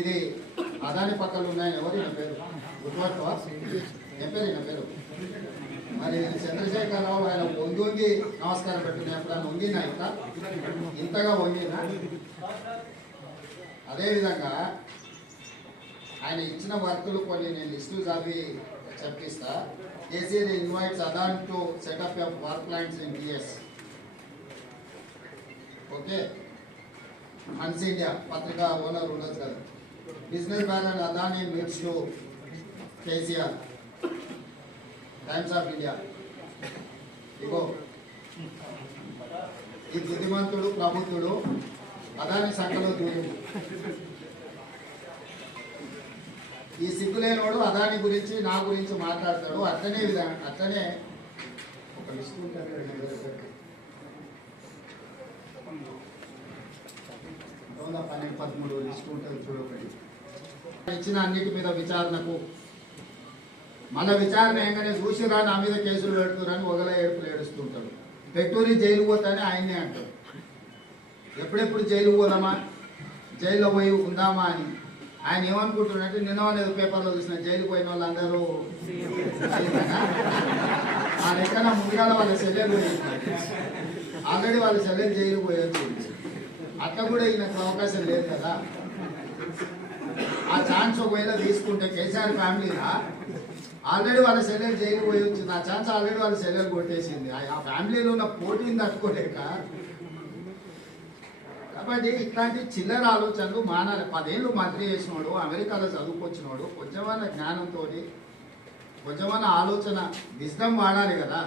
ఇది అదాని పక్కన ఉన్నాయి. ఎవరు నా పేరు గుర్తుపట్టువా? ఏం పేరు నా పేరు? మరి చంద్రశేఖరరావు ఆయన వంగి నమస్కారం పెట్టుకున్నా ఎప్పుడన్నా వంగినా ఇంతగా వంగినా? అదేవిధంగా ఆయన ఇచ్చిన వర్కులు కొన్ని నేను లిస్టు చదివి చెప్పిస్తా. KCR invites Adani to setup of work plants in TS. Okay, Hans India పత్రికా ఓనర్ ఉండొచ్చు కదా. Business man and Adani meets to KCR, Times of India. ఇగో ఈ బుద్ధిమంతుడు ప్రబుద్ధుడు అదాని సంఖ్యలో దూరు. ఈ సిగ్గులేనోడు అదాని గురించి నా గురించి మాట్లాడతాడు. అట్లనే ఒక లిస్ట్ ఉంటాడు, 12-13 లిస్ట్ ఉంటుంది చూడొకటి. ఇచ్చిన అన్నిటి మీద విచారణకు మన విచారణ ఏంగానే చూసిరా నా మీద కేసులు పెడుతురని ఒకల ఏడుపులు ఏడుస్తుంటాడు. పెట్టూరి జైలు పోతానే ఆయన్నే అంటాడు. ఎప్పుడెప్పుడు జైలు పోదామా, జైల్లో పోయి ఉందామా అని ఆయన ఏమనుకుంటున్నాడంటే, నిన్న పేపర్లో చూసిన జైలు పోయిన వాళ్ళందరూ ఆ లెక్కన ముందుగా వాళ్ళ చెల్లెలు ఆల్రెడీ వాళ్ళ చెల్లెలు జైలు పోయొచ్చు. అట్లా కూడా ఈయనకు అవకాశం లేదు కదా. ఆ ఛాన్స్ ఒకవేళ తీసుకుంటే కేసీఆర్ ఫ్యామిలీనా ఆల్రెడీ వాళ్ళ సెల్లెలు జైలు పోయి వచ్చింది. ఆ ఛాన్స్ ఆల్రెడీ వాళ్ళ సెల్లెలు కొట్టేసింది. ఆ ఫ్యామిలీలో ఉన్న పోటీని తట్టుకోలేక. కాబట్టి ఇట్లాంటి చిల్లర ఆలోచనలు మానాలి. 10 ఏళ్ళు మంత్రి చేసినోడు, అమెరికాలో చదువుకొచ్చినోడు, కొంచెమన్నా జ్ఞానంతో కొంచెమన్నా ఆలోచన విజ్డమ్ వాడాలి కదా.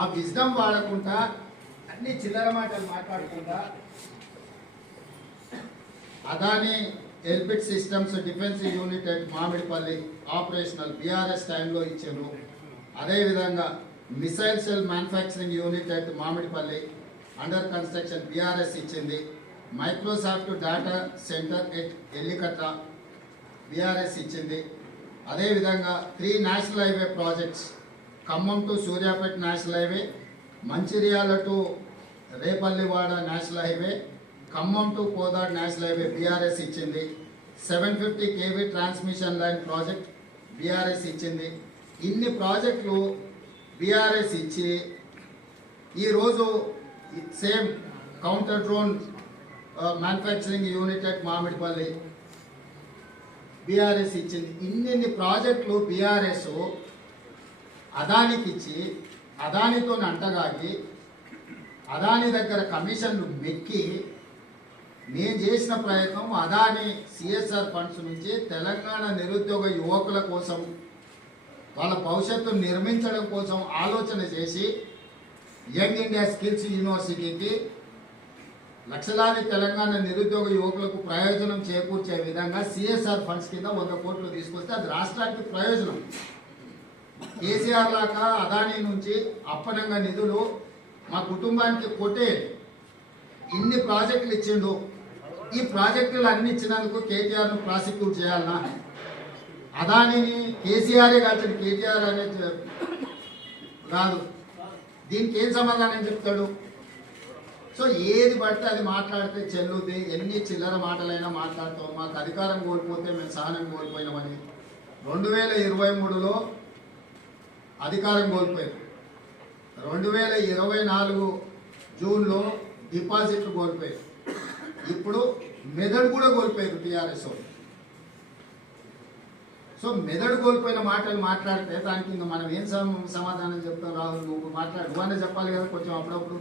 ఆ విజ్డమ్ వాడకుండా అన్ని చిల్లర మాటలు మాట్లాడకుండా Adani Elbit systems defensive unit at Mamidipalli operational BRS టైంలో ఇచ్చారు. అదేవిధంగా missile cell manufacturing unit at Mamidipalli under construction BRS ఇచ్చింది. Microsoft data center at Ellikatta BRS ఇచ్చింది. అదేవిధంగా 3 national highway projects, Khammam to Suryapet national highway, Mancherial to Repallivada national highway, Khammam to Kodad national highway BRS ఇచ్చింది. 750 kV transmission line project BRS ఇచ్చింది. ఇన్ని ప్రాజెక్టులు BRS ఇచ్చి ఈరోజు same counter drone manufacturing unit at Mamidipalli BRS ఇచ్చింది. ఇన్ని ప్రాజెక్టులు బీఆర్ఎస్ అదానికి ఇచ్చి అదానితో అంటగాగి అదాని దగ్గర కమిషన్లు మెక్కి నేను చేసిన ప్రయత్నం అదాని సిఎస్ఆర్ ఫండ్స్ నుంచి తెలంగాణ నిరుద్యోగ యువకుల కోసం వాళ్ళ భవిష్యత్తును నిర్మించడం కోసం ఆలోచన చేసి యంగ్ ఇండియా స్కిల్స్ యూనివర్సిటీకి లక్షలాది తెలంగాణ నిరుద్యోగ యువకులకు ప్రయోజనం చేకూర్చే విధంగా సిఎస్ఆర్ ఫండ్స్ కింద 100 కోట్లు తీసుకొస్తే అది రాష్ట్రానికి ప్రయోజనం. కేసీఆర్ లాగా అదాని నుంచి అప్పనంగా నిధులు మా కుటుంబానికి కొట్టే ఇన్ని ప్రాజెక్టులు ఇచ్చిండు. ఈ ప్రాజెక్టులు అన్ని ఇచ్చినందుకు కేటీఆర్ను ప్రాసిక్యూట్ చేయాలన్నా? అదానిని కేసీఆరే కాదు, కేటీఆర్ అనేది కాదు. దీనికి ఏం సమాధానం చెప్తాడు? సో ఏది పడితే అది మాట్లాడితే చెల్లుద్ది. ఎన్ని చిల్లర మాటలైనా మాట్లాడతాం. మాకు అధికారం కోల్పోతే మేము సహనం కోల్పోయినామని 2023లో అధికారం కోల్పోయారు. 2024 జూన్లో డిపాజిట్లు కోల్పోయారు. ఇప్పుడు మెదడు కూడా కోల్పోయారు టీఆర్ఎస్. సో మెదడు కోల్పోయిన మాటలు మాట్లాడితే దానికి ఇంకా మనం ఏం సమాధానం చెప్తాం? రాహుల్ నువ్వు మాట్లాడు, నువ్వనే చెప్పాలి కదా కొంచెం అప్పుడప్పుడు.